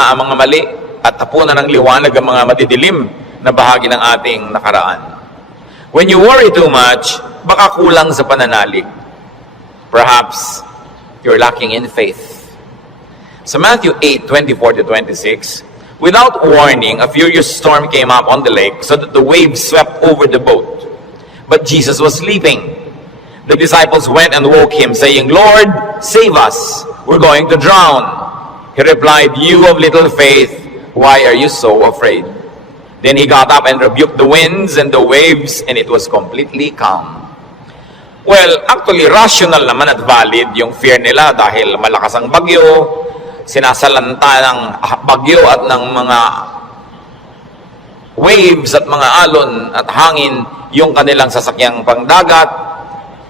tama ang mga mali at tapunan ng liwanag ang mga madidilim na bahagi ng ating nakaraan. When you worry too much, baka kulang sa pananalig. Perhaps you're lacking in faith. Sa Matthew 8:24-26, without warning, a furious storm came up on the lake so that the waves swept over the boat. But Jesus was sleeping. The disciples went and woke him, saying, "Lord, save us. We're going to drown." He replied, "You of little faith, why are you so afraid?" Then he got up and rebuked the winds and the waves, and it was completely calm. Well, actually, rational naman at valid yung fear nila dahil malakas ang bagyo, sinasalanta ng bagyo at ng mga waves at mga alon at hangin yung kanilang sasakyang pangdagat.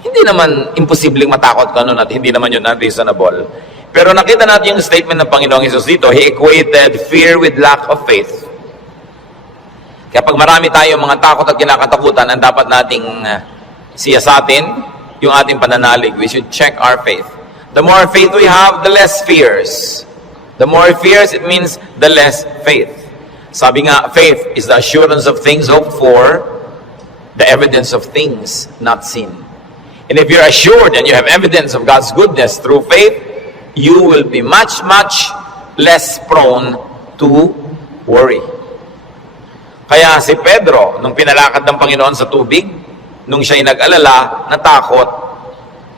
Hindi naman imposibleng matakot ka nun at hindi naman yun unreasonable. Pero nakita natin yung statement ng Panginoong Hesus dito. He equated fear with lack of faith. Kaya pag marami tayong mga takot at kinakatakutan, ang dapat nating siyasatin yung ating pananalig. We should check our faith. The more faith we have, the less fears. The more fears, it means the less faith. Sabi nga, faith is the assurance of things hoped for, the evidence of things not seen. And if you're assured and you have evidence of God's goodness through faith, you will be much, much less prone to worry. Kaya si Pedro, nung pinalakad ng Panginoon sa tubig, nung siya'y nag-alala, natakot,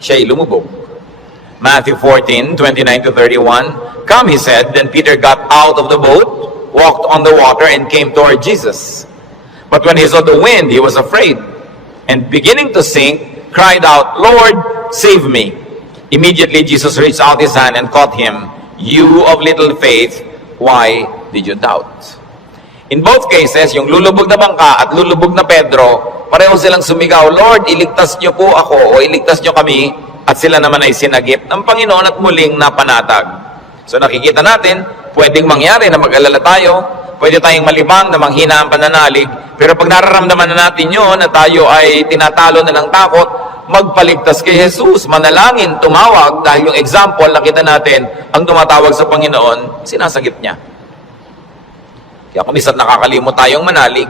siya'y lumubog. Matthew 14:29-31, "Come," he said. Then Peter got out of the boat, walked on the water, and came toward Jesus. But when he saw the wind, he was afraid, and beginning to sink, cried out, "Lord, save me." Immediately Jesus reached out his hand and caught him. "You of little faith, why did you doubt?" In both cases, yung lulubog na bangka at lulubog na Pedro, pareho silang sumigaw, "Lord, iligtas niyo po ako," o iligtas niyo kami, at sila naman ay sinagip ng Panginoon at muling napanatag. So nakikita natin, pwedeng mangyari na mag-alala tayo, pwede tayong malibang na manghina ang pananalig, pero pag nararamdaman na natin yun, na tayo ay tinatalo na ng takot, magpaligtas kay Jesus, manalangin, tumawag, dahil yung example, nakita natin, ang tumatawag sa Panginoon, sinasagip niya. Kaya kung minsan nakakalimot tayong manalig,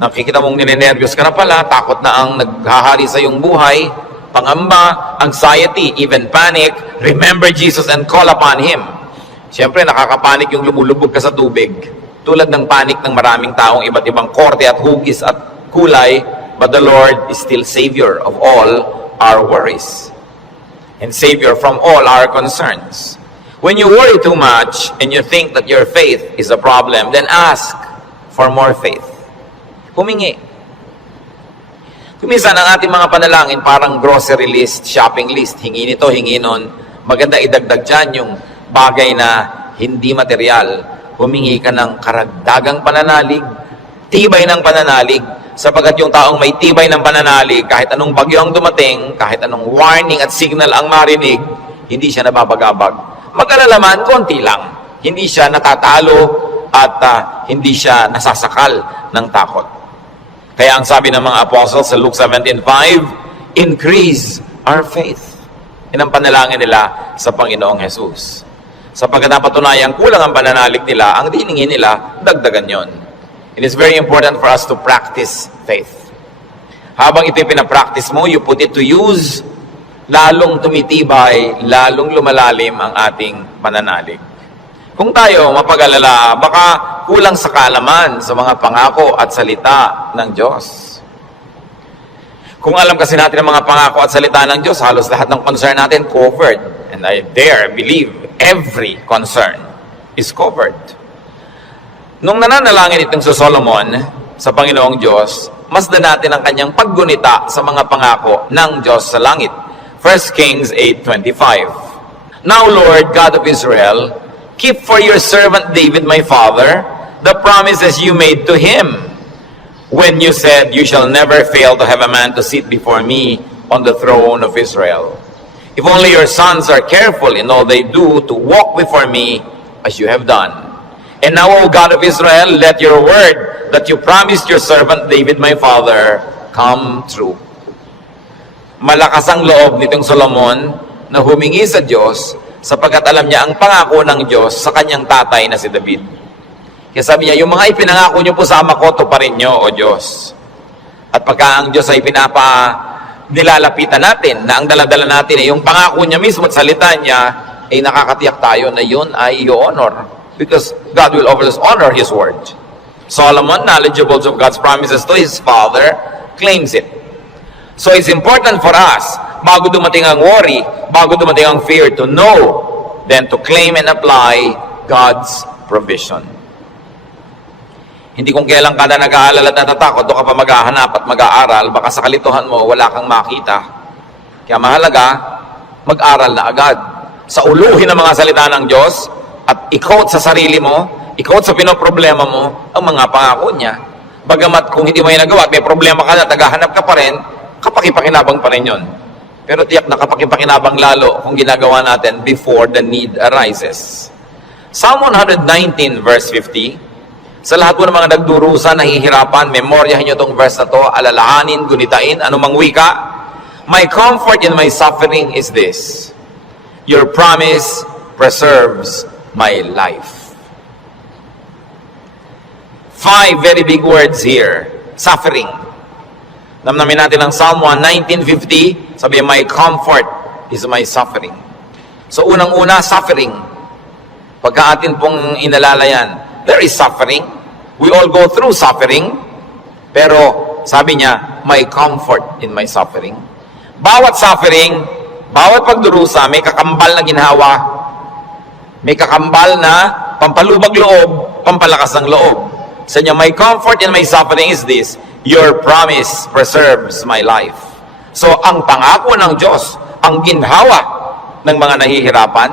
nakikita mong ninenervyos ka na pala, takot na ang naghahari sa iyong buhay, pangamba, anxiety, even panic, remember Jesus and call upon Him. Siyempre, nakakapanik yung lumulubog ka sa tubig. Tulad ng panik ng maraming taong iba't ibang korte at hugis at kulay, but the Lord is still Savior of all our worries and Savior from all our concerns. When you worry too much and you think that your faith is a problem, then ask for more faith. Humingi. Kuminsan ang ating mga panalangin parang grocery list, shopping list, hingi nito, hingi nun. Maganda idagdag dyan yung bagay na hindi material. Humingi ka ng karagdagang pananalig, tibay ng pananalig, sapagkat yung taong may tibay ng pananalig, kahit anong bagyo ang dumating, kahit anong warning at signal ang marinig, hindi siya nababagabag. Mag-alala man, konti lang. Hindi siya natatalo at hindi siya nasasakal ng takot. Kaya ang sabi ng mga apostles sa Luke 17:5, increase our faith. Yan ang panalangin nila sa Panginoong Jesus. Sapagkat napatunayan kulang ang pananalig nila, ang hiningi nila, dagdagan yon. It is very important for us to practice faith. Habang ito pinapractice mo, you put it to use, lalong tumitibay, lalong lumalalim ang ating pananalig. Kung tayo mapag-alala, baka kulang sa kaalaman sa mga pangako at salita ng Diyos. Kung alam kasi natin ang mga pangako at salita ng Diyos, halos lahat ng concern natin covered. And I dare believe every concern is covered. Nung nananalangin itong si Solomon sa Panginoong Diyos, masdan natin ang kanyang paggunita sa mga pangako ng Diyos sa langit. 1 Kings 8:25. Now, Lord, God of Israel, keep for your servant David, my father, the promises you made to him when you said, you shall never fail to have a man to sit before me on the throne of Israel. If only your sons are careful in all they do to walk before me as you have done. And now, O God of Israel, let your word that you promised your servant David, my father, come true. Malakas ang loob nitong Solomon na humingi sa Diyos sapagkat alam niya ang pangako ng Diyos sa kanyang tatay na si David. Kaya sabi niya, yung mga ipinangako niyo po sa ama ko, tuparin niyo, O Diyos. At pagka ang Diyos ay nilalapitan natin, na ang daladala natin ay yung pangako niya mismo at salita niya, ay nakakatiyak tayo na yun ay i-honor. Because God will always honor His word. Solomon, knowledgeable of God's promises to his father, claims it. So it's important for us, bago dumating ang worry, bago dumating ang fear, to know, then to claim and apply God's provision. Hindi kung kailan ka na nag-aalala at natatakot, doon ka pa maghahanap at mag-aaral, baka sa kalituhan mo, wala kang makita. Kaya mahalaga, mag-aral na agad. Sa uluhin ng mga salita ng Diyos, at i-quote sa sarili mo, i-quote sa pinoproblema mo, ang mga pangako niya. Bagamat kung hindi mo yung nagawa at may problema ka na, naghahanap ka pa rin, kapakipakinabang pa rin yun. Pero tiyak na kapakipakinabang lalo kung ginagawa natin before the need arises. Psalm 119 verse 50, sa lahat po ng mga nagdurusa, nahihirapan, memoryahin nyo itong verse na to, alalahanin, gunitain, anumang wika. My comfort in my suffering is this: your promise preserves my life. 5 very big words here. Suffering. Namnamin natin ang Psalm 1950, sabi, my comfort is my suffering. So unang-una, suffering. Pagka atin pong inalala yan, there is suffering. We all go through suffering. Pero sabi niya, my comfort in my suffering. Bawat suffering, bawat pagdurusa, may kakambal na ginhawa. May kakambal na pampalubag loob, pampalakas ng loob. Sa niya, my comfort in my suffering is this: your promise preserves my life. So, ang pangako ng Diyos, ang ginhawa ng mga nahihirapan,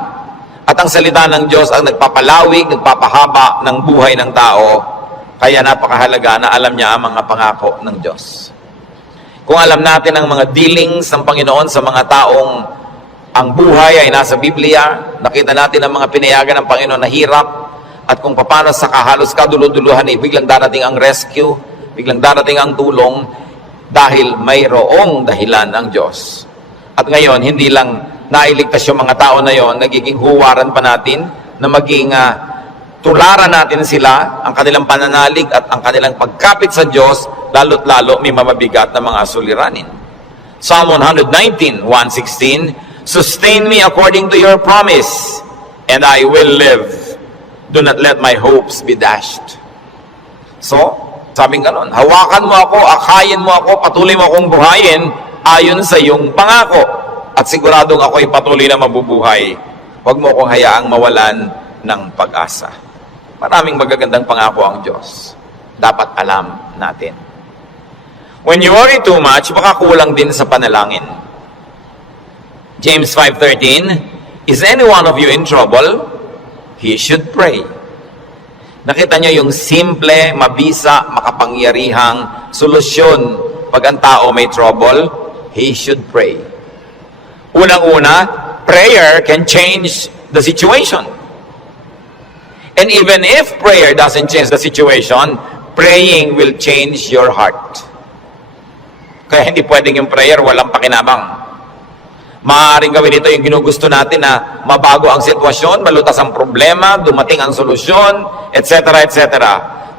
at ang salita ng Diyos ang nagpapalawig, nagpapahaba ng buhay ng tao. Kaya napakahalaga na alam niya ang mga pangako ng Diyos. Kung alam natin ang mga dealings ng Panginoon sa mga taong ang buhay ay nasa Biblia, nakita natin ang mga pinayagan ng Panginoon na hirap, at kung paano sa kahalos kaduluduluhan biglang darating ang rescue, biglang darating ang tulong, dahil mayroong dahilan ang Diyos. At ngayon, hindi lang nailigtas yung mga tao na yon, nagiging huwaran pa natin na maging tularan natin sila, ang kanilang pananalig at ang kanilang pagkapit sa Diyos, lalo't lalo may mamabigat na mga suliranin. Psalm 119, 116, sustain me according to your promise, and I will live. Do not let my hopes be dashed. So, sabing ganon, hawakan mo ako, akayin mo ako, patuloy mo akong buhayin ayon sa iyong pangako. At siguradong ako'y patuloy na mabubuhay. Huwag mo akong hayaang mawalan ng pag-asa. Maraming magagandang pangako ang Diyos. Dapat alam natin. When you worry too much, baka kulang din sa panalangin. James 5:13, is any one of you in trouble? He should pray. Nakita niyo yung simple, mabisa, makapangyarihang solusyon pag ang tao may trouble? He should pray. Unang-una, prayer can change the situation. And even if prayer doesn't change the situation, praying will change your heart. Kaya hindi pwedeng yung prayer walang pakinabang. Maaaring gawin ito yung ginugusto natin na mabago ang sitwasyon, malutas ang problema, dumating ang solusyon, etc. etc.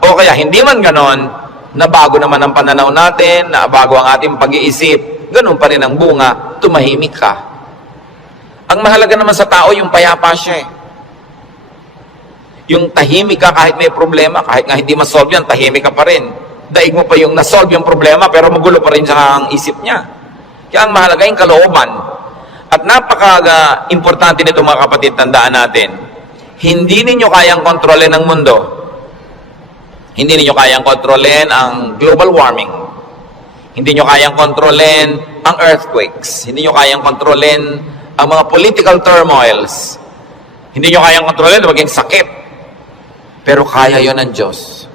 O kaya hindi man ganon, nabago naman ang pananaw natin, nabago ang ating pag-iisip, ganon pa rin ang bunga, tumahimik ka. Ang mahalaga naman sa tao, yung payapa siya. Yung tahimik ka kahit may problema, kahit nga hindi masolve yan, tahimik ka pa rin. Daig mo pa yung nasolve yung problema, pero magulo pa rin sa ang isip niya. Kaya ang mahalaga yung kalooban. At napaka-importante nito mga kapatid, tandaan natin, hindi ninyo kayang kontrolin ang mundo. Hindi ninyo kayang kontrolin ang global warming. Hindi nyo kayang kontrolin ang earthquakes. Hindi nyo kayang kontrolin ang mga political turmoils. Hindi nyo kayang kontrolin maging sakit. Pero kaya yon ng Diyos.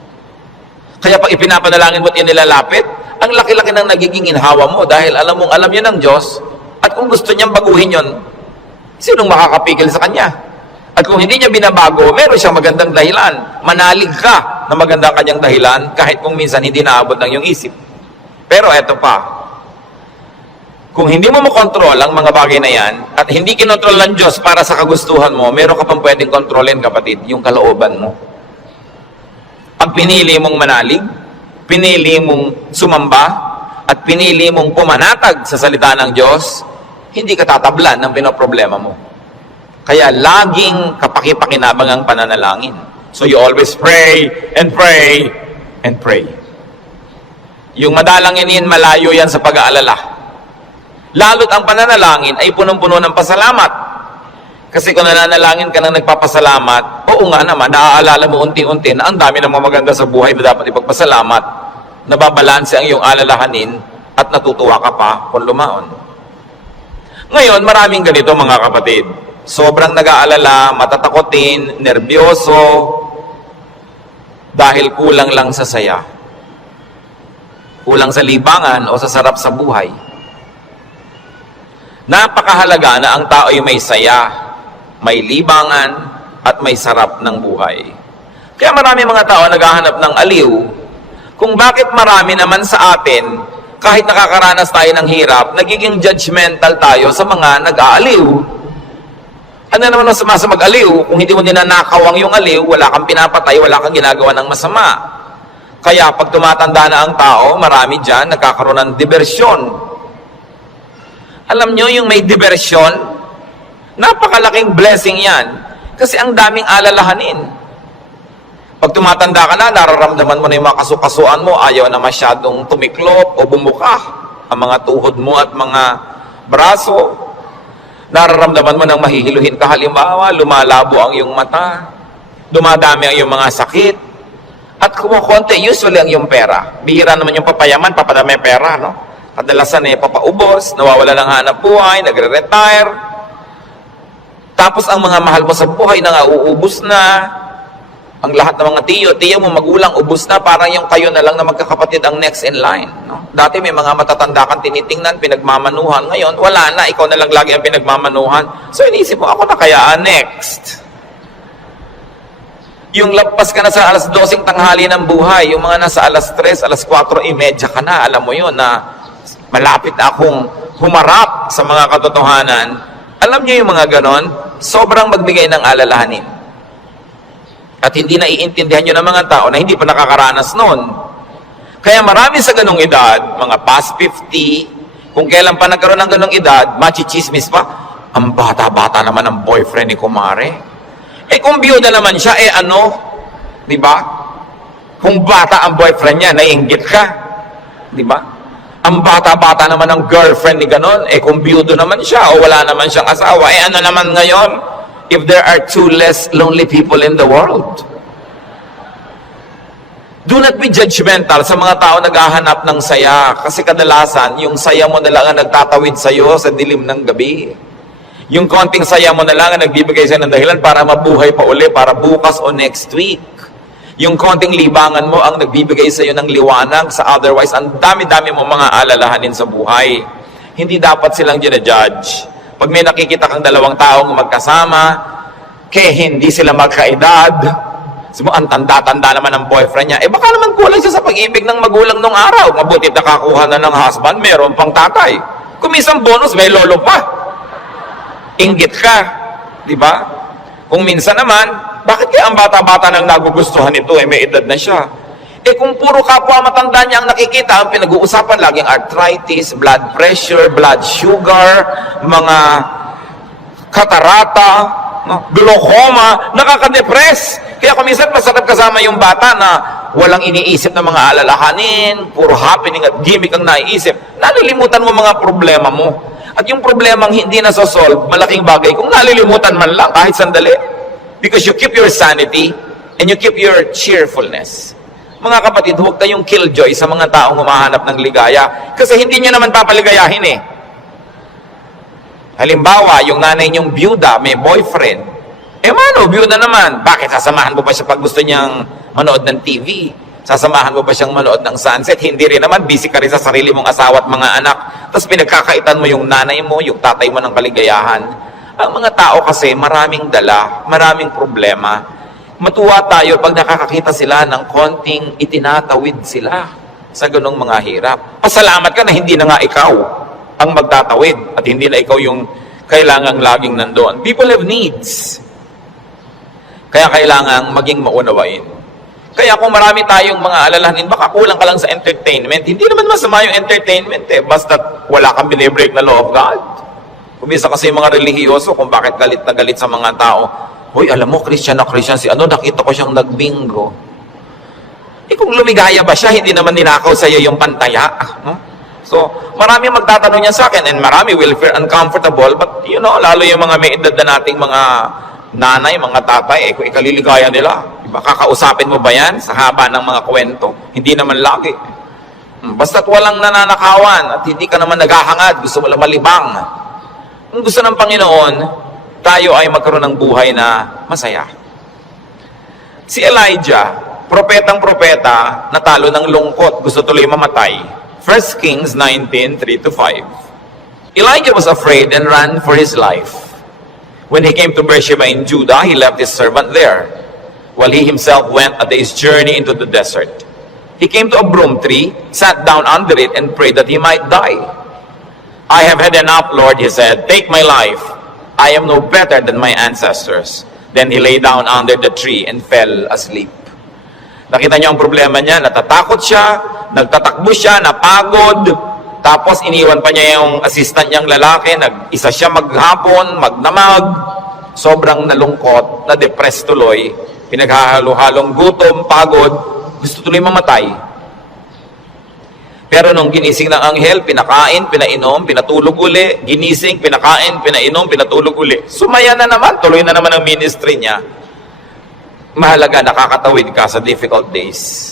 Kaya pag ipinapanalangin mo at inilalapit, ang laki-laki ng nagiging inhawa mo dahil alam mong alam yan ng Diyos. At kung gusto niyang baguhin yon, sinong makakapigil sa Kanya? At kung hindi niya binabago, meron siyang magandang dahilan. Manalig ka na magandang kanyang dahilan kahit kung minsan hindi naabot ng iyong isip. Pero eto pa, Kung hindi mo makontrol ang mga bagay na yan, at hindi kinontrol ng Diyos para sa kagustuhan mo, meron ka pang pwedeng kontrolin, kapatid, yung kalooban mo. Pag pinili mong manalig, pinili mong sumamba, at pinili mong pumanatag sa salita ng Diyos, hindi ka tatablan ng pinoproblema mo. Kaya laging kapaki-pakinabang ang pananalangin. So you always pray and pray and pray. Yung madalangin malayo yan sa pag-aalala. Lalo't ang pananalangin ay punong-puno ng pasalamat. Kasi kung nananalangin ka ng nagpapasalamat, oo nga naman, naaalala mo unti-unti na ang dami ng mga maganda sa buhay na dapat ipagpasalamat, nababalanse ang iyong alalahanin at natutuwa ka pa kung lumaon. Ngayon, maraming ganito mga kapatid. Sobrang nag-aalala, matatakotin, nerbyoso, dahil kulang lang sa saya. Kulang sa libangan o sa sarap sa buhay. Napakahalaga na ang tao ay may saya, may libangan, at may sarap ng buhay. Kaya marami mga tao naghahanap ng aliw kung bakit marami naman sa atin, kahit nakakaranas tayo ng hirap, nagiging judgmental tayo sa mga nag-aaliw. Ano naman ang sama sa mag-aliw? Kung hindi mo ninanakaw ang iyong aliw, wala kang pinapatay, wala kang ginagawa ng masama. Kaya pag tumatanda na ang tao, marami dyan nagkakaroon ng diversyon. Alam nyo, yung may diversyon, napakalaking blessing yan. Kasi ang daming alalahanin. Pag tumatanda ka na, nararamdaman mo na yung mga kasukasuan mo, ayaw na masyadong tumiklop o bumuka ang mga tuhod mo at mga braso. Nararamdaman mo nang mahihiluhin ka, halimbawa, lumalabo ang iyong mata, dumadami ang iyong mga sakit, at kumukonti, usually ang iyong pera. Bihira naman yung papayaman, papadami pera, no? Kadalasan papaubos, nawawala ng hanap buhay, nagre-retire. Tapos ang mga mahal mo sa buhay na uubos na. Ang lahat ng mga tiyo mo magulang, ubos na, parang yung kayo na lang na magkakapatid ang next in line. No? Dati may mga matatanda kang tinitingnan, pinagmamanuhan. Ngayon, wala na, ikaw na lang lagi ang pinagmamanuhan. So iniisip mo, ako na kaya next. Yung lampas ka na sa alas 12 tanghali ng buhay, yung mga nasa alas 3, alas 4:30 ka na, alam mo yun na malapit na akong humarap sa mga katotohanan. Alam niyo yung mga ganon, sobrang magbigay ng alalahanin. At hindi na iintindihan nyo ng mga tao na hindi pa nakakaranas noon. Kaya marami sa ganong edad, mga past 50, kung kailan pa nagkaroon ng ganong edad, machichismis pa, ang bata-bata naman ang boyfriend ni kumare. Kung biyuda naman siya, ano? Diba? Kung bata ang boyfriend niya, naiinggit ka. Diba? Ang bata-bata naman ang girlfriend ni ganon, kung biyudo naman siya o wala naman siyang asawa, ano naman ngayon? If there are 2 less lonely people in the world. Do not be judgmental sa mga tao naghahanap ng saya. Kasi kadalasan, yung saya mo na lang ang nagtatawid sa'yo sa dilim ng gabi. Yung konting saya mo na lang ang nagbibigay sa'yo ng dahilan para mabuhay pa uli, para bukas o next week. Yung konting libangan mo ang nagbibigay sa'yo ng liwanag sa otherwise, ang dami-dami mo mga alalahanin sa buhay. Hindi dapat silang ginajudge. Pag may nakikita kang dalawang taong magkasama, kaya hindi sila magkaedad, ang tanda-tanda naman ng boyfriend niya, baka naman kulang siya sa pag-ibig ng magulang nung araw. Mabuti nakakuha na ng husband, meron pang tatay. Kung minsan bonus, may lolo pa. Inggit ka. Diba? Kung minsan naman, bakit kaya ang bata-bata nang nagugustuhan ito, may edad na siya? Kung puro kapwa matanda niya ang nakikita, ang pinag-uusapan laging arthritis, blood pressure, blood sugar, mga katarata, glaucoma, nakaka-depress. Kaya kung minsan masarap kasama yung bata na walang iniisip na mga alalahanin, puro happening at gimmick ang naiisip, nalilimutan mo mga problema mo. At yung problemang hindi nasosolve, malaking bagay kung nalilimutan man lang kahit sandali. Because you keep your sanity and you keep your cheerfulness. Mga kapatid, huwag kayong killjoy sa mga taong humahanap ng ligaya. Kasi hindi nyo naman papaligayahin Halimbawa, yung nanay nyong byuda, may boyfriend. Mano, byuda naman. Bakit sasamahan mo ba siya pag gusto niyang manood ng TV? Sasamahan mo ba siyang manood ng sunset? Hindi rin naman, busy ka rin sa sarili mong asawa at mga anak. Tapos pinagkakaitan mo yung nanay mo, yung tatay mo ng kaligayahan. Ang mga tao kasi maraming dala, maraming problema. Matuwa tayo pag nakakakita sila ng konting itinatawid sila sa ganong mga hirap. Pasalamat ka na hindi na nga ikaw. ang magtatawid at hindi na ikaw yung kailangang laging nandoon. People have needs. Kaya kailangang maging maunawain. Kaya kung marami tayong mga alalahanin, baka kulang ka lang sa entertainment. Hindi naman masama yung entertainment basta wala kang binibreak na law of God. Kumisa kasi yung mga relihiyoso kung bakit galit na galit sa mga tao. Hoy, alam mo, Christian na Christian si nakita ko siyang nagbingo. Kung lumigaya ba siya, hindi naman ninakaw sa iyo yung pantaya. So, marami magtatanong niya sa akin and marami will feel uncomfortable, but lalo yung mga may edad na nating mga nanay, mga tatay, kung ikaliligaya nila, diba, kakausapin mo ba yan sa haba ng mga kwento? Hindi naman lagi. Basta't walang nananakawan at hindi ka naman naghahangad, gusto mo lang malibang. Kung gusto ng Panginoon, tayo ay magkaroon ng buhay na masaya. Si Elijah, propetang-propeta, natalo ng lungkot, gusto tuloy mamatay. 1 Kings 19:3-5. Elijah was afraid and ran for his life. When he came to Beersheba in Judah, he left his servant there, while he himself went a day's journey into the desert. He came to a broom tree, sat down under it, and prayed that he might die. I have had enough, Lord, he said. Take my life. I am no better than my ancestors. Then he lay down under the tree and fell asleep. Nakita niyo ang problema niya, natatakot siya, nagtatakbo siya, napagod, tapos iniwan pa niya yung assistant niyang lalaki, nag-isa siya maghapon, magdamag, sobrang nalungkot, na-depress tuloy, pinaghahalo-halong gutom, pagod, gusto tuloy mamatay. Pero nung ginising ng anghel, pinakain, pinainom, pinatulog uli, ginising, pinakain, pinainom, pinatulog uli. Sumaya na naman, tuloy na naman ang ministry niya. Mahalaga, nakakatawid ka sa difficult days.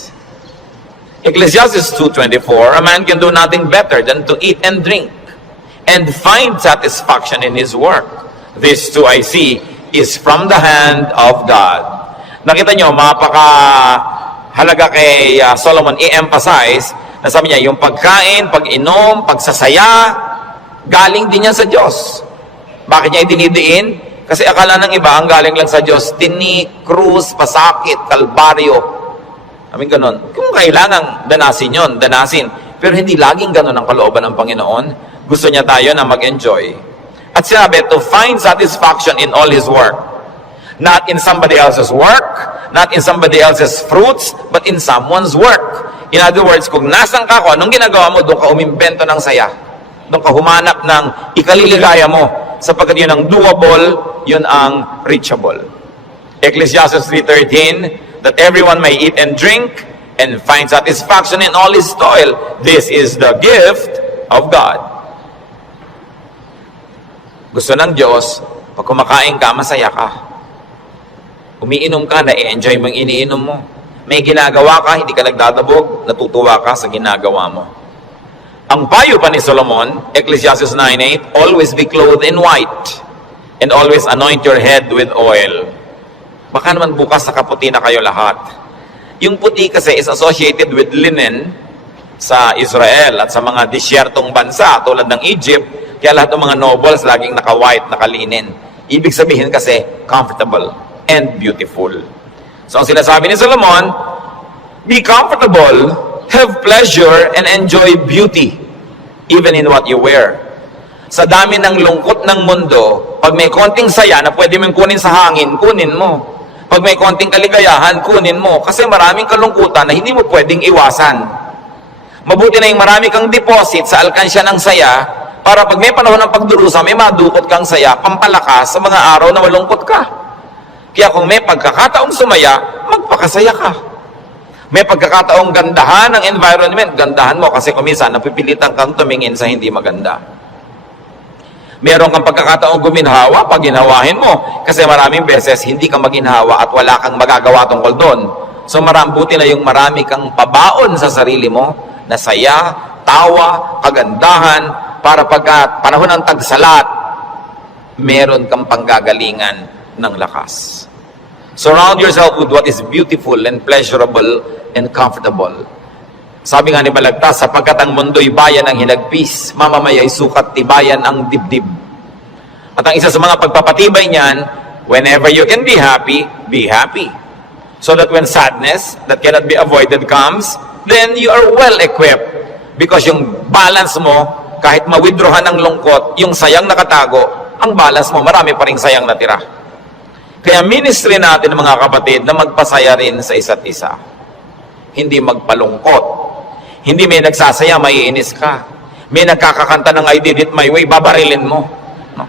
Ecclesiastes 2:24, a man can do nothing better than to eat and drink and find satisfaction in his work. This too I see is from the hand of God. Nakita nyo, mapaka-halaga kay Solomon i-emphasize na sabi niya, yung pagkain, pag-inom, pagsasaya, galing din yan sa Diyos. Bakit niya idinidiin? Kasi akala ng iba, ang galing lang sa Diyos, tinik, krus, pasakit, kalbaryo. Amin ganon. Kung kailangan danasin yon, danasin. Pero hindi laging ganon ang kalooban ng Panginoon. Gusto niya tayo na mag-enjoy. At sinabi, to find satisfaction in all His work. Not in somebody else's work, not in somebody else's fruits, but in someone's work. In other words, kung nasan ka, kung anong ginagawa mo, doon ka umimbento ng saya. Doon ka humanap ng ikaliligaya mo. Sapagkat yun ang doable, yun ang reachable. Ecclesiastes 3:13, that everyone may eat and drink and find satisfaction in all his toil. This is the gift of God. Gusto ng Diyos, pag kumakain ka, masaya ka. Umiinom ka, na-enjoy mo yung iniinom mo. May ginagawa ka, hindi ka nagdadabog, natutuwa ka sa ginagawa mo. Ang payo pa ni Solomon, Ecclesiastes 9:8, always be clothed in white and always anoint your head with oil. Baka naman bukas nakaputi na kayo lahat. Yung puti kasi is associated with linen sa Israel at sa mga disyertong bansa tulad ng Egypt, kaya lahat ng mga nobles laging naka-white, naka-linen. Ibig sabihin kasi comfortable and beautiful. So ang sinasabi ni Solomon, be comfortable, have pleasure, and enjoy beauty, even in what you wear. Sa dami ng lungkot ng mundo, pag may konting saya na pwede mong kunin sa hangin, kunin mo. Pag may konting kaligayahan, kunin mo. Kasi maraming kalungkutan na hindi mo pwedeng iwasan. Mabuti na yung marami kang deposit sa alkansya ng saya, para pag may panahon ng pagdurusa, may madukot kang saya, pampalakas sa mga araw na malungkot ka. Kaya kung may pagkakataong sumaya, magpakasaya ka. May pagkakataong gandahan ng environment, gandahan mo kasi kuminsan napipilitan kang tumingin sa hindi maganda. Meron kang pagkakataong guminhawa, pag ginawahin mo. Kasi maraming beses, hindi ka maginhawa at wala kang magagawa tungkol doon. So marambuti na yung marami kang pabaon sa sarili mo, na saya, tawa, kagandahan, para pagka panahon ng tagsalat, meron kang panggagalingan ng lakas. Surround yourself with what is beautiful and pleasurable and comfortable. Sabi nga ni Balagtas, sapagkat ang mundo'y bayan ng hinagpis, mamamaya'y sukat tibayan ang dibdib. At ang isa sa mga pagpapatibay niyan, whenever you can be happy, be happy. So that when sadness that cannot be avoided comes, then you are well equipped. Because yung balance mo, kahit ma-withdrawhan ng lungkot, yung sayang nakatago, ang balance mo, marami pa rin sayang natira. Kaya ministry natin, mga kapatid, na magpasaya rin sa isa't isa. Hindi magpalungkot. Hindi may nagsasaya, maiinis ka. May nagkakakanta ng I did it my way, babarilin mo. No?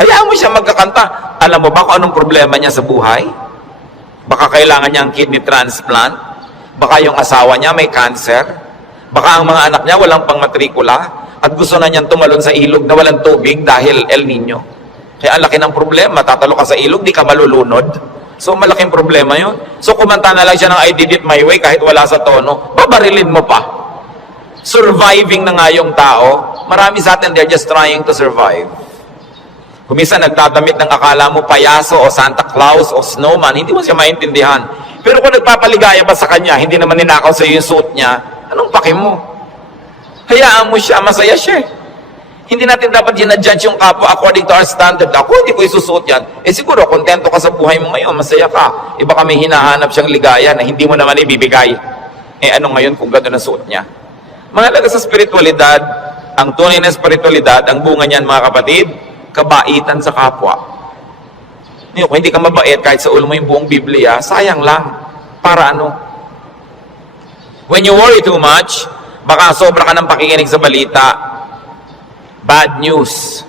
Hayaan mo siya magkakanta. Alam mo ba kung anong problema niya sa buhay? Baka kailangan niya ang kidney transplant. Baka yung asawa niya may cancer. Baka ang mga anak niya walang pangmatrikula. At gusto na niyang tumalon sa ilog na walang tubig dahil El Nino. Kaya ang laki ng problema. Tatalo ka sa ilog, di ka malulunod. So malaking problema yun. So kumanta na lang siya ng I did it my way kahit wala sa tono. Babarilin mo pa. Surviving na nga yung tao. Marami sa atin, they're just trying to survive. Kung minsan nagdadamit ng akala mo payaso o Santa Claus o snowman, hindi mo siya maintindihan. Pero kung nagpapaligaya ba sa kanya, hindi naman ninakaw sa iyo yung suit niya, anong pake mo? Hayaan mo siya, masaya siya. Hindi natin dapat ginadjudge yung kapwa according to our standard. Ako, hindi ko isusuot yan. Siguro, kontento ka sa buhay mo ngayon, masaya ka. Iba kami hinahanap siyang ligaya na hindi mo naman ibibigay. Ano ngayon kung gano'n ang suot niya? Mahalaga sa spiritualidad, ang tunay na spiritualidad, ang bunga niyan, mga kapatid, kabaitan sa kapwa. Kung hindi ka mabait, kahit sa ulo mo yung buong Biblia, sayang lang. Para ano? When you worry too much, baka sobra ka ng pakikinig sa balita, bad news.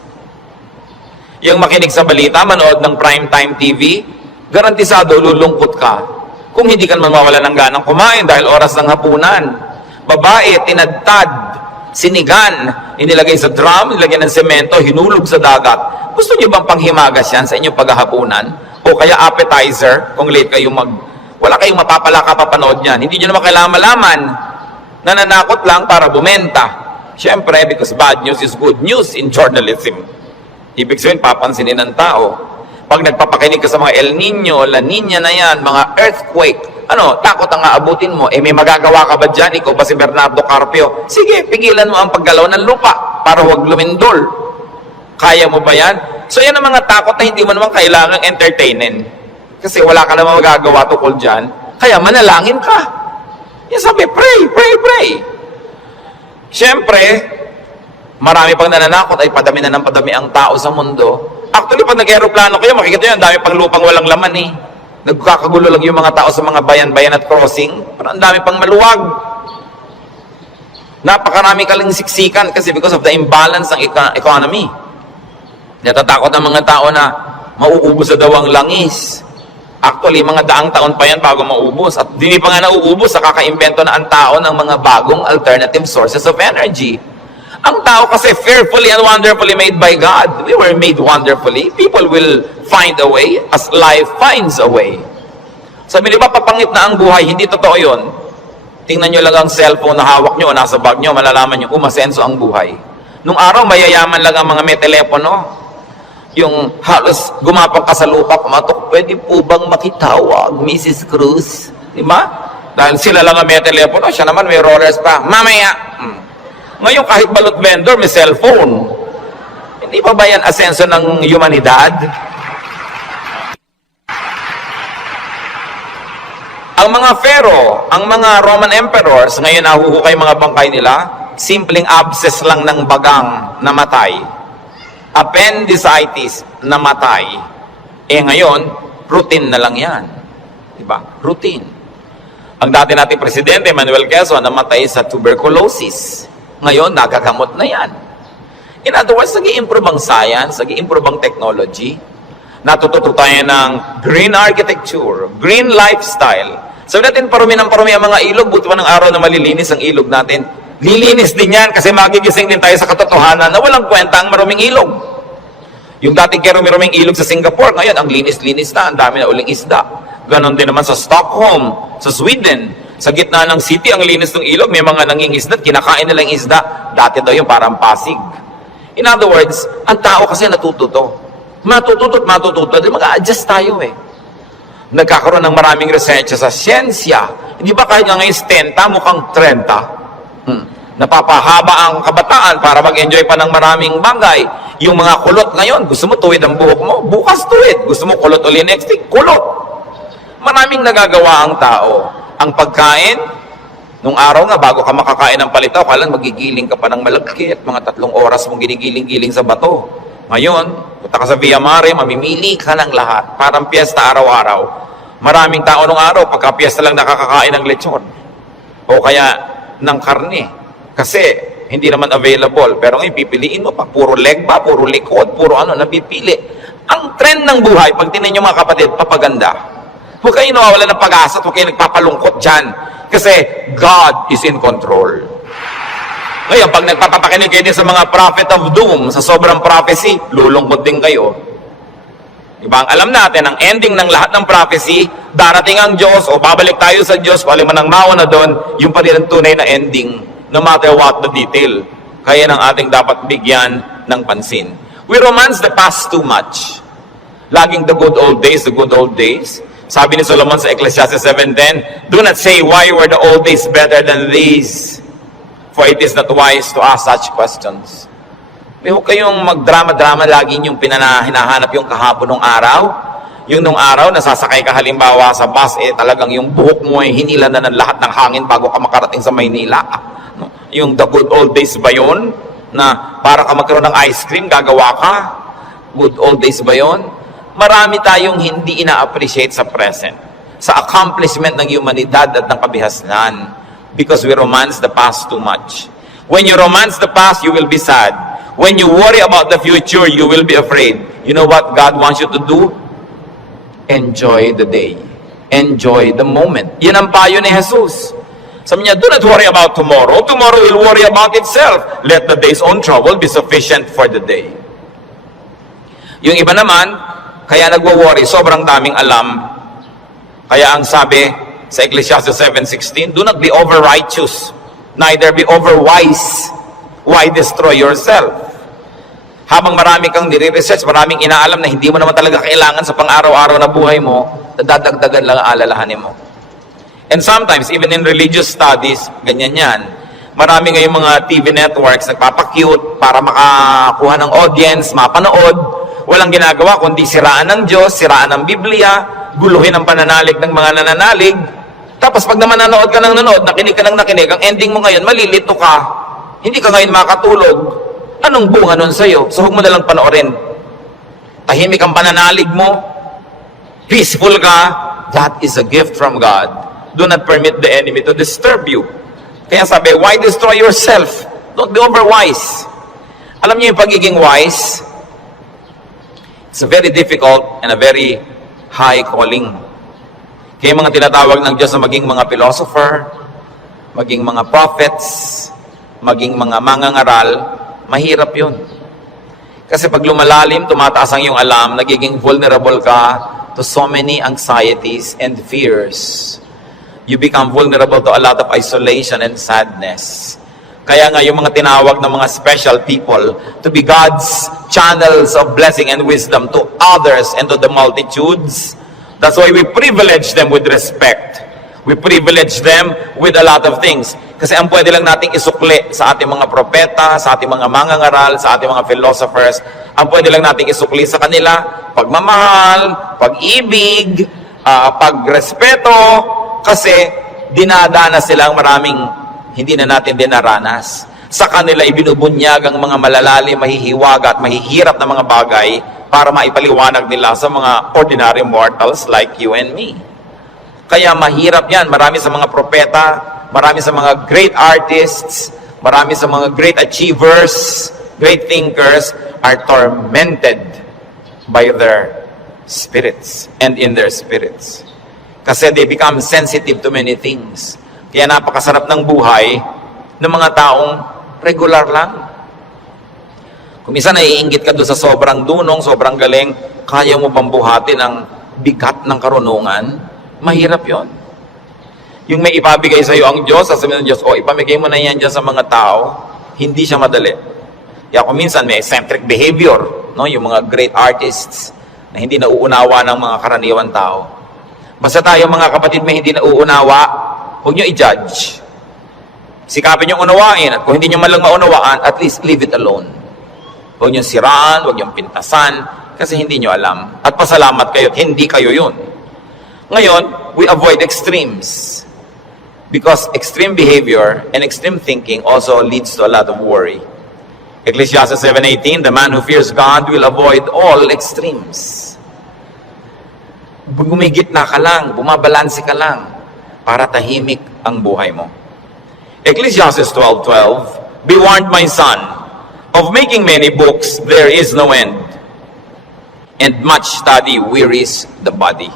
Yung makinig sa balita, manood ng primetime TV, garantisado, lulungkot ka. Kung hindi ka naman mawala ng ganang kumain dahil oras ng hapunan. Babae, tinadtad, sinigan, inilagay sa drum, nilagay ng semento, hinulog sa dagat. Gusto niyo bang panghimagas yan sa inyong paghahapunan? O kaya appetizer, kung late kayo wala kayong mapapala kapapanood yan. Hindi niyo naman kailangan malaman. Nananakot lang para bumenta. Siyempre, because bad news is good news in journalism. Ibig sabihin, papansinin ng tao. Pag nagpapakinig ka sa mga El Nino, La Nina na yan, mga earthquake, takot ang aabutin mo. May magagawa ka ba dyan? Ikaw ba si Bernardo Carpio? Sige, pigilan mo ang paggalaw ng lupa para huwag lumindol. Kaya mo ba yan? So yan ang mga takot na hindi mo naman kailangang entertainin. Kasi wala ka naman magagawa tukol dyan. Kaya manalangin ka. Yan sabi, pray, pray, pray. Siyempre, marami pang nananakot ay padami na ng padami ang tao sa mundo. Actually, pag nag-aeroplano kayo, makikita nyo, ang dami pang lupang walang laman eh. Nagkakagulo lang yung mga tao sa mga bayan-bayan at crossing. Parang ang dami pang maluwag. Napakarami kaling siksikan kasi because of the imbalance ng economy. Natatakot ang mga tao na mauubos sa daw ang langis. Actually, mga daang taon pa yan bago maubos. At hindi pa nga nauubos sa kakaimbento na ang tao ng mga bagong alternative sources of energy. Ang tao kasi fearfully and wonderfully made by God. We were made wonderfully. People will find a way as life finds a way. Sabi niyo ba, papangit na ang buhay? Hindi totoo yun. Tingnan nyo lang ang cellphone na hawak nyo o nasa bag nyo, malalaman nyo, umasenso ang buhay. Nung araw, mayayaman lang ang mga may telepono. Yung halos gumapang ka sa lupa, pumatok, pwede po bang makitawag, Mrs. Cruz? Diba? Dahil sila lang ang may telepono, siya naman may rollers pa. Mamaya! Ngayon, kahit balot vendor, may cellphone. Hindi pa ba yan asenso ng humanidad? Ang mga pharaoh, ang mga Roman emperors, ngayon nahuhukay mga bangkay nila, simpleng abscess lang ng bagang namatay. Appendicitis namatay. Ngayon, routine na lang yan. Diba? Routine. Ang dati nating presidente, Manuel Quezon, namatay sa tuberculosis. Ngayon, nagagamot na yan. In other words, nag-i-improve ang science, nag-i-improve ang technology. Natututo tayo ng green architecture, green lifestyle. Sabi natin, parumi ng parumi ang mga ilog, buti pa ng araw na malilinis ang ilog natin. Lilinis din yan kasi magigising din tayo sa katotohanan na walang kwenta ang maruming ilog. Yung dating maruming ilog sa Singapore, ngayon ang linis-linis na, ang dami na uling isda. Ganon din naman sa Stockholm, sa Sweden. Sa gitna ng city, ang linis ng ilog, may mga nangingisda, kinakain nila yung isda. Dati daw yung parang Pasig. In other words, ang tao kasi natututo. Matututo, mag-a-adjust tayo eh. Nagkakaroon ng maraming research sa siyensya. Hindi ba kahit nga ngayon 10, mukhang 30? Napapahaba ang kabataan para mag-enjoy pa ng maraming bagay. Yung mga kulot ngayon, gusto mo tuwid ang buhok mo, bukas tuwid. Gusto mo kulot uli next week, kulot. Maraming nagagawa ang tao. Ang pagkain, Nung araw nga, bago ka makakain ng palitaw, kailan magigiling ka pa ng malagkit, mga 3 oras mong ginigiling-giling sa bato. Ngayon, punta ka sa Via Mare, mamimili ka ng lahat. Parang piyesta araw-araw. Maraming tao nung araw, pagka piyesta lang nakakakain ng lechon. O kaya ng karne. Kasi hindi naman available. Pero ngayon, pipiliin mo pa. Puro leg ba, puro likod, puro napipili. Ang trend ng buhay, pag tinan nyo mga kapatid, papaganda. Huwag kayo nawawala ng pag-asa at huwag kayo nagpapalungkot dyan. Kasi God is in control. Ngayon, pag nagpapapakinig kayo din sa mga prophet of doom, sa sobrang prophecy, lulungkot din kayo. Diba? Ang alam natin, ang ending ng lahat ng prophecy, darating ang Diyos, o babalik tayo sa Diyos, kung alin man ang mawa na doon, yung pa rin ang tunay na ending, no matter what the detail. Kaya nang ating dapat bigyan ng pansin. We romance the past too much. Laging the good old days, the good old days. Sabi ni Solomon sa Ecclesiastes 7:10, do not say, why were the old days better than these? For it is not wise to ask such questions. Huwag kayong magdrama-drama lagi yung hinahanap yung kahapon ng araw. Yung nung araw, nasasakay ka halimbawa sa bus, talagang yung buhok mo ay hinila na ng lahat ng hangin bago ka makarating sa Maynila. No? Yung the good old days ba yun? Na para ka magkaroon ng ice cream, gagawa ka? Good old days ba yun? Marami tayong hindi ina-appreciate sa present, sa accomplishment ng humanidad at ng kabihasnan, because we romance the past too much. When you romance the past, you will be sad. When you worry about the future, you will be afraid. You know what God wants you to do? Enjoy the day. Enjoy the moment. Yan ang payo ni Jesus. Sabi niya, do not worry about tomorrow. Tomorrow will worry about itself. Let the day's own trouble be sufficient for the day. Yung iba naman, kaya nagwo-worry, sobrang daming alam. Kaya ang sabi sa Ecclesiastes 7:16, do not be over-righteous, neither be over-wise. Why destroy yourself? Habang marami kang nire-research, maraming inaalam na hindi mo naman talaga kailangan sa pang-araw-araw na buhay mo, dadagdagan lang ang alalahanin mo. And sometimes, even in religious studies, ganyan yan. Marami ngayong mga TV networks nagpapakute para makakuha ng audience, mapanood. Walang ginagawa kundi siraan ng Diyos, siraan ng Biblia, guluhin ang pananalig ng mga nananalig. Tapos pag naman nanood ka ng nanood, nakinig ka ng nakinig, ang ending mo ngayon, malilito ka. Hindi ka ngayon makatulog. Anong bunga nun sa'yo? So huwag mo nalang panoorin. Tahimik ang pananalig mo. Peaceful ka. That is a gift from God. Do not permit the enemy to disturb you. Kaya sabi, why destroy yourself? Don't be overwise. Alam niyo yung pagiging wise? It's a very difficult and a very high calling. Kaya mga tinatawag ng Diyos na maging mga philosopher, maging mga prophets, maging mga mangangaral, mahirap yun. Kasi pag lumalalim, tumataas ang iyong alam, nagiging vulnerable ka to so many anxieties and fears. You become vulnerable to a lot of isolation and sadness. Kaya nga yung mga tinawag ng mga special people to be God's channels of blessing and wisdom to others and to the multitudes. That's why we privilege them with respect. We privilege them with a lot of things. Kasi ang pwede lang nating isukli sa ating mga propeta, sa ating mga mangangaral, sa ating mga philosophers, ang pwede lang nating isukli sa kanila, pagmamahal, pag-ibig, pagrespeto, kasi dinadanas silang maraming hindi na natin dinaranas. Sa kanila ibinubunyag ang mga malalalim, mahihiwaga at mahihirap na mga bagay para maipaliwanag nila sa mga ordinary mortals like you and me. Kaya mahirap yan. Marami sa mga propeta, marami sa mga great artists, marami sa mga great achievers, great thinkers are tormented by their spirits and in their spirits. Kasi they become sensitive to many things. Kaya napakasarap ng buhay ng mga taong regular lang. Kung minsan naiinggit ka doon sa sobrang dunong, sobrang galing, kaya mo bang buhatin ang bigat ng karunungan? Mahirap yon. Yung may ipabigay sa iyo ang Diyos, sasabihin ng Diyos, ipamigay mo na yan dyan sa mga tao, hindi siya madali. Kaya kung minsan may eccentric behavior, no? Yung mga great artists na hindi nauunawa ng mga karaniwan tao. Basta tayo mga kapatid may hindi nauunawa, huwag nyo i-judge. Sikapin nyo unawain, at kung hindi nyo malang maunawaan, at least leave it alone. Huwag nyo siraan, huwag nyo pintasan, kasi hindi nyo alam. At pasalamat kayo, hindi kayo yun. Ngayon, we avoid extremes. Because extreme behavior and extreme thinking also leads to a lot of worry. Ecclesiastes 7:18, the man who fears God will avoid all extremes. Gumigitna ka lang, bumabalanse ka lang, para tahimik ang buhay mo. Ecclesiastes 12:12, be warned, my son, of making many books there is no end, and much study wearies the body.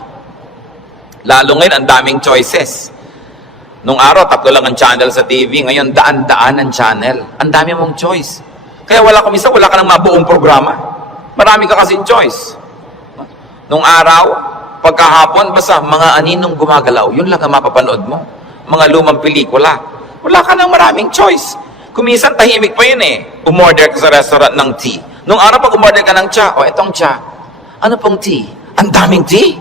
Lalo ngayon, ang daming choices. Nung araw, 3 lang ang channel sa TV. Ngayon, daan-daan ang channel. Ang dami mong choice. Kaya wala ka ng mabuong programa. Marami ka kasing choice. Nung araw, pagkahapon, basta mga aninong gumagalaw, yun lang ang mapapanood mo. Mga lumang pelikula. Wala ka ng maraming choice. Kumisan, tahimik pa yun eh. Umorder ka sa restaurant ng tea. Nung araw, pag umorder ka ng tsa, etong tsa. Ano pong tea? Ang daming tea.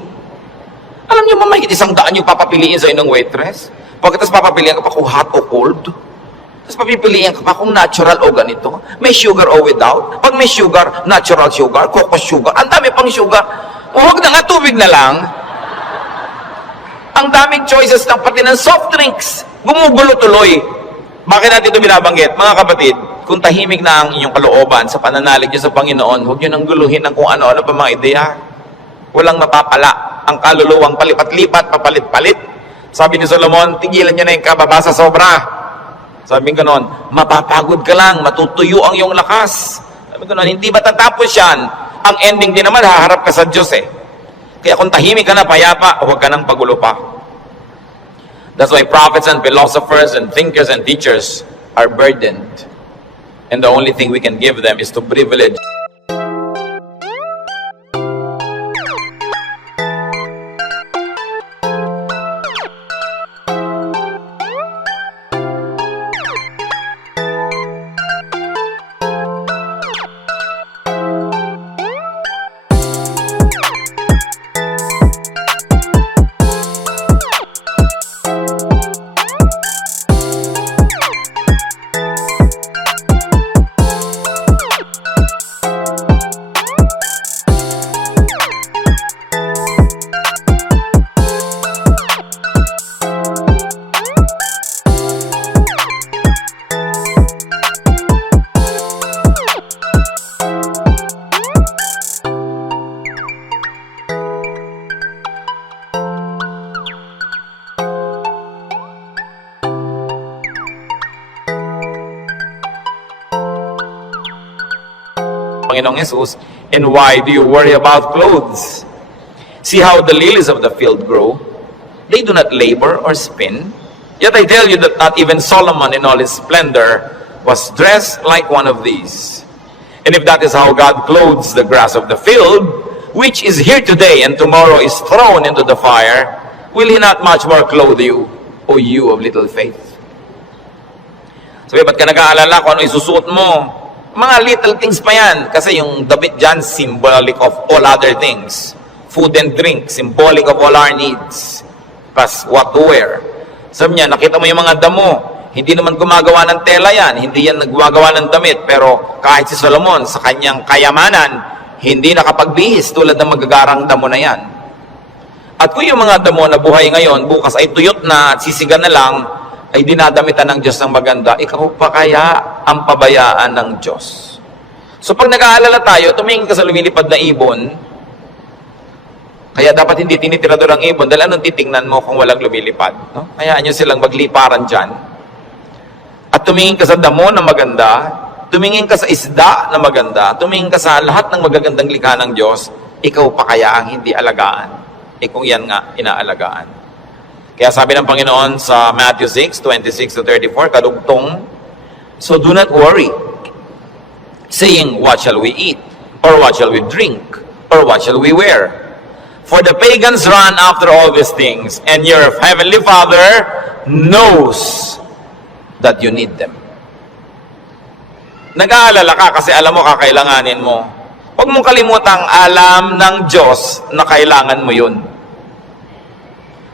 Alam niyo, mamahit 100 yung papapiliin sa'yo ng waitress. Pagkatapos papapiliin ka pa kung hot o cold. Tapos papipiliin ka pa kung natural o ganito. May sugar o without. Pag may sugar, natural sugar, cocoa sugar. Ang dami pang sugar. Huwag na nga, tubig na lang. Ang daming choices ng pati ng soft drinks. Gumugulo tuloy. Bakit natin ito binabanggit? Mga kapatid, kung tahimik na ang inyong kalooban sa pananalig niyo sa Panginoon, huwag niyo nang guluhin ng kung ano-ano pa mga ideya. Walang mapapala. Ang kaluluwang palipat-lipat, papalit-palit. Sabi ni Solomon, tigilan niyo na yung kababasa sobra. Sabi ko noon, mapapagod ka lang, matutuyo ang iyong lakas. Sabi ko noon, hindi matatapos yan. Ang ending din naman, haharap ka sa Diyos eh. Kaya kung tahimik ka na, payapa, huwag ka nang pagulo pa. That's why prophets and philosophers and thinkers and teachers are burdened. And the only thing we can give them is to privilege. Panginoong Jesus, and why do you worry about clothes? See how the lilies of the field grow. They do not labor or spin. Yet I tell you that not even Solomon in all his splendor was dressed like one of these. And if that is how God clothes the grass of the field, which is here today and tomorrow is thrown into the fire, will He not much more clothe you, O you of little faith? Sabi, ba't ka nag-aalala kung ano isusuot mo? Mga little things pa yan. Kasi yung damit dyan, symbolic of all other things. Food and drink, symbolic of all our needs. Plus, what to wear. Sabi niya, nakita mo yung mga damo. Hindi naman gumagawa ng tela yan. Hindi yan nagwagawa ng damit. Pero kahit si Solomon, sa kanyang kayamanan, hindi nakapagbihis tulad ng magagarang damo na yan. At kung yung mga damo na buhay ngayon, bukas ay tuyot na at sisigan na lang, ay dinadamitan ng Diyos ng maganda, ikaw pa kaya ang pabayaan ng Diyos? So pag nag-aalala tayo, tumingin ka sa lumilipad na ibon, kaya dapat hindi tinitirador ang ibon, dahil anong titingnan mo kung walang lumilipad? No? Hayaan nyo silang magliparan dyan. At tumingin ka sa damo na maganda, tumingin ka sa isda na maganda, tumingin ka sa lahat ng magagandang likha ng Diyos, ikaw pa kaya ang hindi alagaan? Kung yan nga, inaalagaan. Kaya sabi ng Panginoon sa Matthew 6:26-34, kadugtong, so do not worry, saying, what shall we eat? Or what shall we drink? Or what shall we wear? For the pagans run after all these things, and your heavenly Father knows that you need them. Nag-aalala ka kasi alam mo kakailanganin mo. Huwag mong kalimutang alam ng Diyos na kailangan mo yun.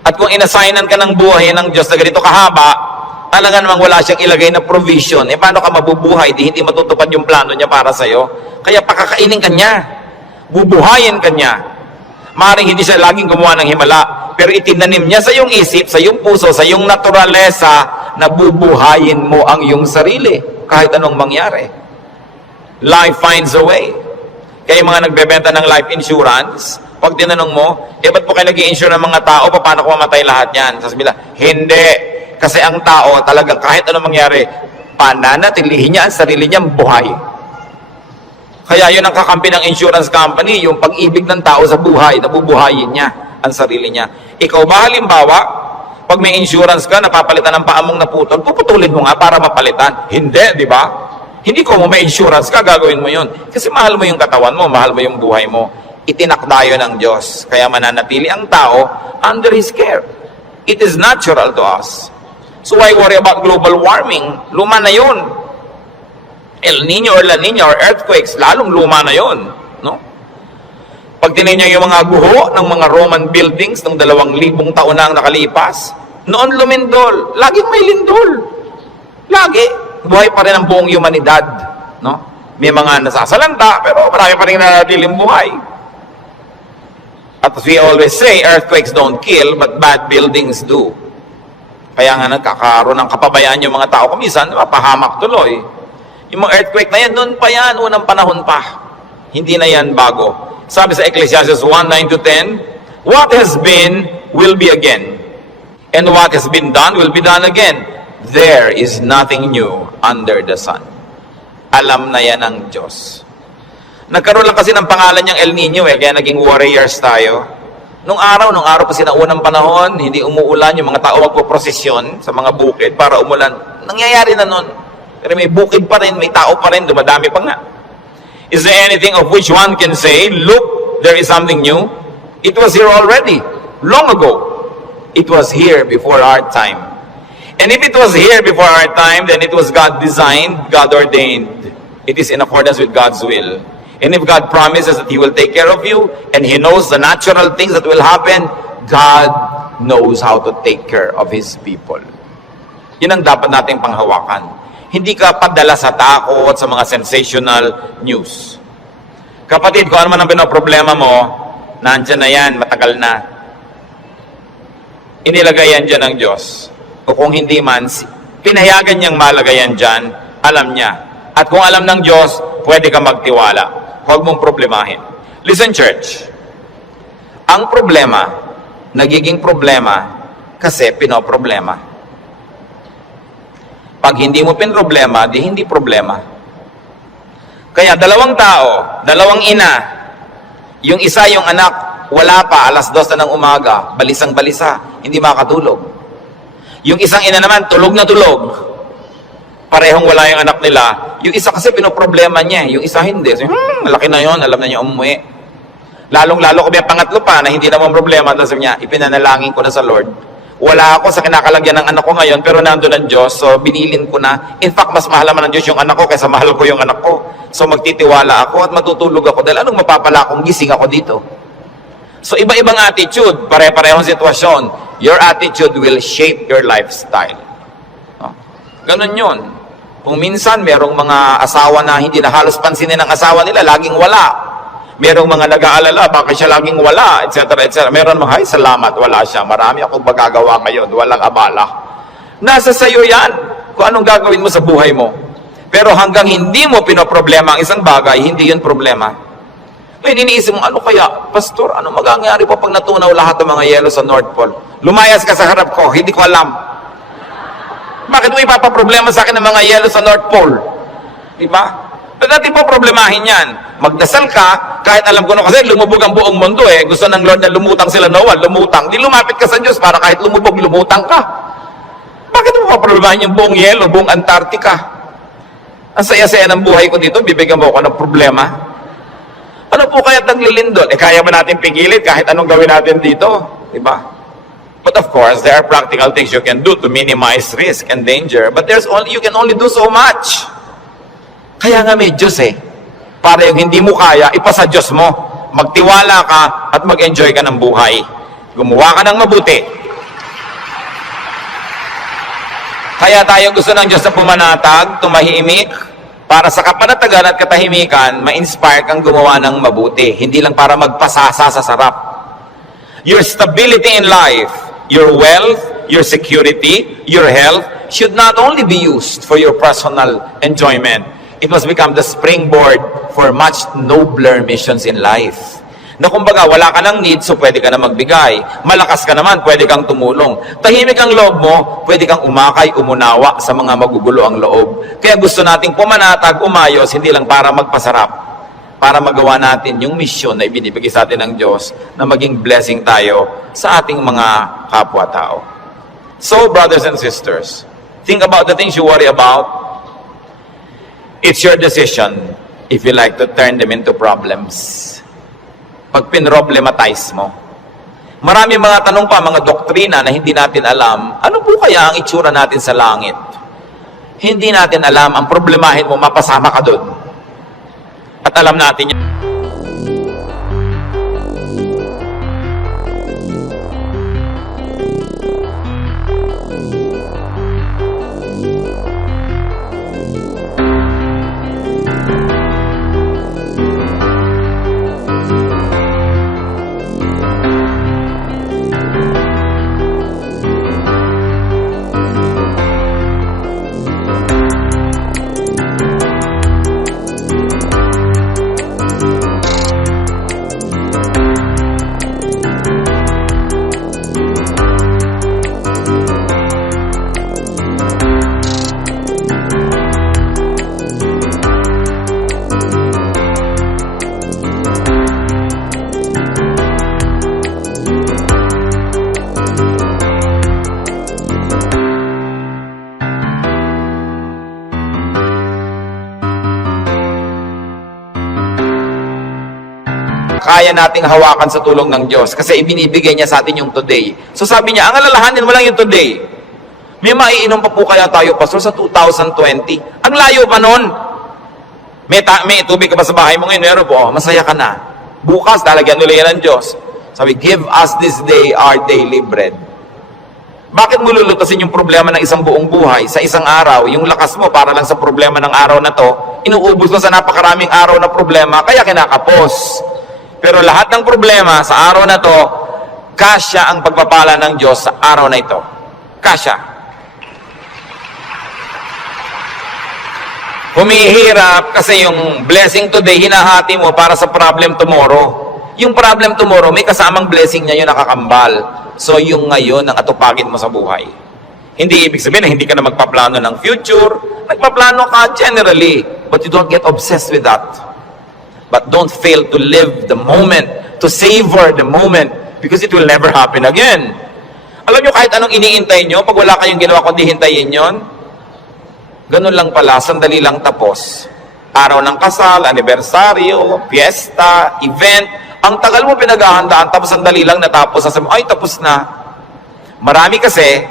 At kung inassignan ka ng buhay ng Diyos na ganito kahaba, talaga namang wala siyang ilagay na provision. Paano ka mabubuhay? Hindi matutupad yung plano niya para sa'yo. Kaya pakakainin ka niya. Bubuhayin ka niya. Maaaring hindi siya laging gumawa ng himala, pero itinanim niya sa iyong isip, sa iyong puso, sa iyong naturalesa, na bubuhayin mo ang iyong sarili kahit anong mangyari. Life finds a way. Kaya yung mga nagbebenta ng life insurance, pag tinanong mo, ba't po kayo nag-i-insure ng mga tao, paano kung mamatay lahat yan? Sasabihin nila, hindi. Kasi ang tao talagang kahit anong mangyari, pananatilihin niya ang sarili niyang buhay. Kaya yun ang kakampi ng insurance company, yung pag-ibig ng tao sa buhay, nabubuhayin niya ang sarili niya. Ikaw ba halimbawa, pag may insurance ka, napapalitan ng paa mong naputol, puputulin mo nga para mapalitan. Hindi, di ba? Hindi ko mo may insurance ka, gagawin mo yun. Kasi mahal mo yung katawan mo, mahal mo yung buhay mo. Itinakda yun ng Diyos. Kaya mananatili ang tao under His care. It is natural to us. So why worry about global warming? Luma na yun. El Nino or La Nina or earthquakes, lalong luma na yun. No? Pag tinignan yung mga guho ng mga Roman buildings ng 2,000 taon na ang nakalipas, noon lumindol. Laging may lindol. Lagi. Buhay pa rin ang buong humanidad. No? May mga nasasalanta, pero marami pa rin nanatiling buhay. At as we always say, earthquakes don't kill, but bad buildings do. Kaya nga nagkakaroon ng kapabayaan yung mga tao. Kumisan, mapahamak tuloy. Yung mga earthquake na yan, noon pa yan, unang panahon pa. Hindi na yan bago. Sabi sa Ecclesiastes 1:9-10, what has been, will be again. And what has been done, will be done again. There is nothing new under the sun. Alam na yan ng Diyos. Nagkaroon lang kasi ng pangalan niyang El Nino kaya naging warriors tayo. Nung araw pa sinaunang panahon, hindi umuulan, yung mga tao magpo-prosesyon sa mga bukid para umulan. Nangyayari na nun. Pero may bukid pa rin, may tao pa rin, dumadami pa nga. Is there anything of which one can say, look, there is something new? It was here already, long ago. It was here before our time. And if it was here before our time, then it was God designed, God ordained. It is in accordance with God's will. And if God promises that He will take care of you, and He knows the natural things that will happen, God knows how to take care of His people. Yun ang dapat nating panghawakan. Hindi ka padala sa takot, sa mga sensational news. Kapatid, kung ano man ang pinoproblema mo, nandyan na yan, matagal na. Inilagay yan dyan ng Diyos. O kung hindi man, pinayagan niyang malagayan dyan, alam niya. At kung alam ng Diyos, pwede ka magtiwala. Huwag mong problemahin. Listen, church. Ang problema, nagiging problema kasi pinoproblema. Pag hindi mo pinroblema, di hindi problema. Kaya dalawang tao, dalawang ina, yung isa yung anak, wala pa, 2:00 na ng umaga, balisang-balisa, hindi makatulog. Yung isang ina naman, tulog na tulog. Parehong wala yung anak nila. Yung isa kasi pinoproblema niya. Yung isa hindi. So, malaki na yon, alam na niya umuwi. Lalong-lalo ko may pangatlo pa na hindi naman problema. Tapos niya, ipinanalangin ko na sa Lord. Wala ako sa kinakalagyan ng anak ko ngayon, pero nandun ang Diyos, so binilin ko na. In fact, mas mahal naman ng Diyos yung anak ko kaysa mahal ko yung anak ko. So magtitiwala ako at matutulog ako dahil anong mapapala kung gising ako dito? So iba-ibang attitude, pare-parehong sitwasyon. Your attitude will shape your lifestyle. No? Ganun yun. Kung minsan, merong mga asawa na hindi na halos pansinin ng asawa nila, laging wala. Merong mga nag-aalala, bakit siya laging wala, etc. etc. Meron mga, ay, salamat, wala siya. Marami akong magagawa ngayon, walang abala. Nasa sayo yan, kung anong gagawin mo sa buhay mo. Pero hanggang hindi mo pinoproblema ang isang bagay, hindi yun problema. Ngayon, iniisip mo, ano kaya? Pastor, ano magagawa pa pag natunaw lahat ng mga yelo sa North Pole? Lumayas ka sa harap ko, hindi ko alam. Bakit mo ipapaproblema sa akin ng mga yelo sa North Pole? Diba? Ba't natin po problemahin yan? Magdasal ka, kahit alam ko na kasi lumubog ang buong mundo eh. Gusto ng Lord na lumutang sila Noah, lumutang. Di lumapit ka sa Diyos para kahit lumubog, lumutang ka. Bakit mo paproblemahin yung buong yelo, buong Antarctica? Ang saya-saya ng buhay ko dito, bibigyan mo ako ng problema. Ano po kaya't naglilindol? Kaya ba natin pigilin kahit anong gawin natin dito? Diba? But of course, there are practical things you can do to minimize risk and danger. But you can only do so much. Kaya nga may Diyos eh. Para yung hindi mo kaya, ipasa Diyos mo. Magtiwala ka at mag-enjoy ka ng buhay. Gumawa ka ng mabuti. Kaya tayo gusto ng Diyos na pumanatag, tumahimik, para sa kapanatagan at katahimikan, ma-inspire kang gumawa ng mabuti. Hindi lang para magpasasa sa sarap. Your stability in life, your wealth, your security, your health should not only be used for your personal enjoyment. It must become the springboard for much nobler missions in life. Na kumbaga, wala ka ng need, so pwede ka na magbigay. Malakas ka naman, pwede kang tumulong. Tahimik ang loob mo, pwede kang umakay, umunawa sa mga magugulo ang loob. Kaya gusto nating pumanatag, umayos, hindi lang para magpasarap. Para magawa natin yung misyon na ibinibigay sa atin ng Diyos na maging blessing tayo sa ating mga kapwa-tao. So, brothers and sisters, think about the things you worry about. It's your decision if you like to turn them into problems. Pag pinroblematize mo. Marami mga tanong pa, mga doktrina na hindi natin alam. Ano po kaya ang itsura natin sa langit? Hindi natin alam. Ang problemahin mo, mapasama ka doon. At alam natin yan. Kaya nating hawakan sa tulong ng Diyos kasi ibinibigay niya sa atin yung today. So sabi niya, ang alalahanin mo lang yung today. May maiinom pa po kaya tayo, Pastor, sa 2020. Ang layo pa nun. May tubig ka ba sa bahay mo ngayon? Meron po, masaya ka na. Bukas, lalagyan nila yan ng Diyos. Sabi, give us this day our daily bread. Bakit mo lulutasin yung problema ng isang buong buhay sa isang araw? Yung lakas mo para lang sa problema ng araw na to, inuubos mo sa napakaraming araw na problema, kaya kinakapos. Pero lahat ng problema sa araw na to, kasya ang pagpapala ng Diyos sa araw na ito. Kasya. Humihirap kasi yung blessing today, hinahati mo para sa problem tomorrow. Yung problem tomorrow, may kasamang blessing niya yung nakakambal. So yung ngayon ang atupagin mo sa buhay. Hindi ibig sabihin na hindi ka na magpaplano ng future. Nagpaplano ka generally, but you don't get obsessed with that. But don't fail to live the moment, to savor the moment, because it will never happen again. Alam nyo, kahit anong iniintay nyo, pag wala kayong ginawa kundi hintayin yon, ganun lang pala, sandali lang tapos. Araw ng kasal, anibersaryo, fiesta, event, ang tagal mo pinaghahandaan, tapos sandali lang natapos, sasabi, ay tapos na. Marami kasi,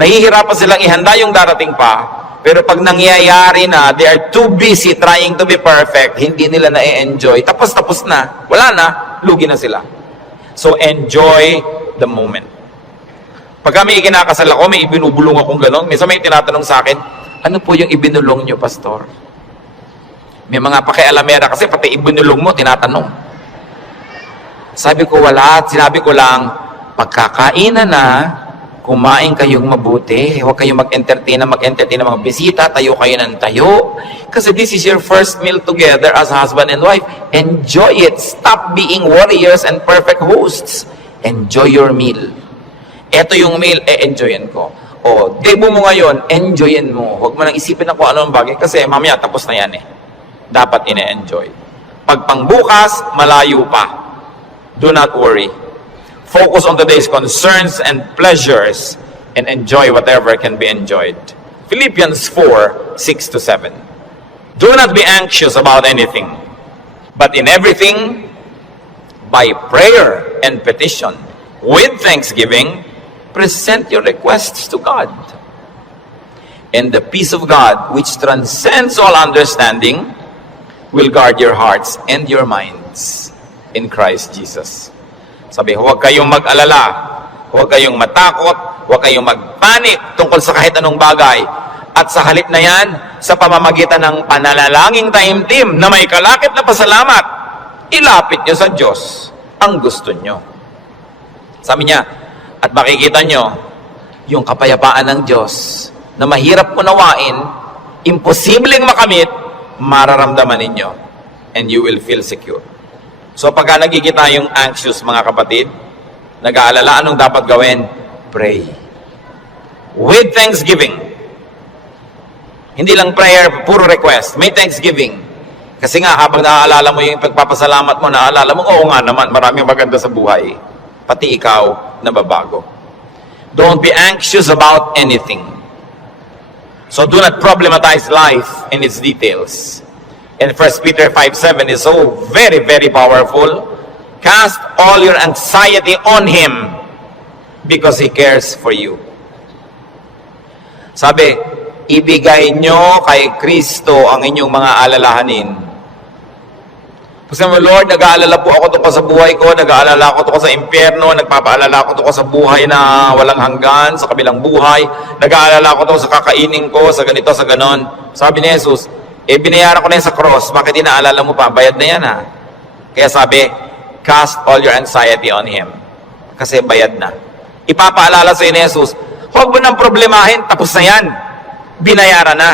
nahihirapan silang ihanda yung darating pa, pero pag nangyayari na, they are too busy trying to be perfect, hindi nila na-enjoy. Tapos na. Wala na, lugi na sila. So, enjoy the moment. Pag kami ikinakasal ako, may ibinubulong akong gano'n. Minsan may tinatanong sa akin, ano po yung ibinulong nyo, Pastor? May mga pakialamera kasi pati ibinulong mo, tinatanong. Sabi ko, wala. Sinabi ko lang, pagkakainan na, kumain kayong mabuti. Huwag kayong mag-entertain ng mga bisita. Tayo kayo ng tayo. Kasi this is your first meal together as husband and wife. Enjoy it. Stop being warriors and perfect hosts. Enjoy your meal. Ito yung meal, enjoyin ko. O, debo mo ngayon, enjoyin mo. Huwag mo nang isipin na kung ano ang bagay. Kasi mamaya, tapos na yan eh. Dapat ine-enjoy. Pag pangbukas, malayo pa. Do not worry. Focus on today's concerns and pleasures and enjoy whatever can be enjoyed. Philippians 4:6-7. Do not be anxious about anything, but in everything, by prayer and petition, with thanksgiving, present your requests to God. And the peace of God, which transcends all understanding, will guard your hearts and your minds in Christ Jesus. Sabi, huwag kayong mag-alala, huwag kayong matakot, huwag kayong magpanik tungkol sa kahit anong bagay. At sa halip na yan, sa pamamagitan ng panalalangin taimtim na may kalakip na pasalamat, ilapit nyo sa Diyos ang gusto nyo. Sabi niya, at makikita nyo, yung kapayapaan ng Diyos na mahirap unawain, imposibleng makamit, mararamdaman ninyo. And you will feel secure. So pagka nagkikita yung anxious, mga kapatid, nag-aalala, anong dapat gawin? Pray. With thanksgiving. Hindi lang prayer, puro request. May thanksgiving. Kasi nga, habang naaalala mo yung pagpapasalamat mo, naaalala mo, oo nga naman, maraming maganda sa buhay. Pati ikaw, nababago. Don't be anxious about anything. So do not problematize life in its details. And 1 Peter 5:7 is so very, very powerful. Cast all your anxiety on Him because He cares for you. Sabi, ibigay nyo kay Kristo ang inyong mga alalahanin. Kasi Lord, nag-aalala po ako tungkol sa buhay ko, nag-aalala ako tungkol sa impyerno, nagpapaalala ako tungkol sa buhay na walang hanggan, sa kabilang buhay, nag-aalala ako tungkol sa kakainin ko, sa ganito, sa ganon. Sabi ni Jesus, binayaran ko na yan sa cross, bakit inaalala mo pa? Bayad na yan ha. Kaya sabi, cast all your anxiety on Him. Kasi bayad na. Ipapaalala sa ni Jesus, huwag mo nang problemahin, tapos na yan. Binayaran na.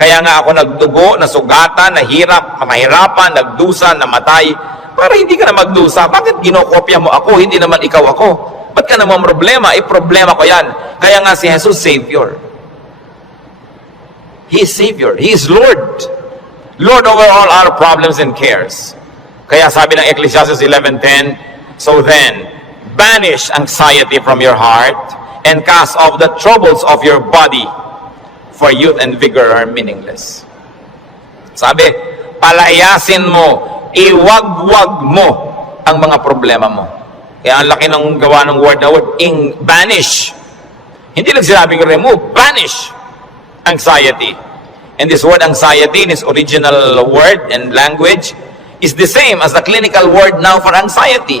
Kaya nga ako nagdugo, nasugatan, mahirapan, nagdusa, namatay, para hindi ka na magdusa. Bakit ginokopya mo ako, hindi naman ikaw ako? Ba't ka naman problema? Problema ko yan. Kaya nga si Jesus, Savior. He is Savior. He is Lord. Lord over all our problems and cares. Kaya sabi ng Ecclesiastes 11:10, so then, banish anxiety from your heart and cast off the troubles of your body, for youth and vigor are meaningless. Sabi, palayasin mo, iwag-wag mo ang mga problema mo. Kaya ang laki ng gawa ng word na word, banish. Hindi lang sinabing remove, banish anxiety. And this word anxiety in its original word and language is the same as the clinical word now for anxiety.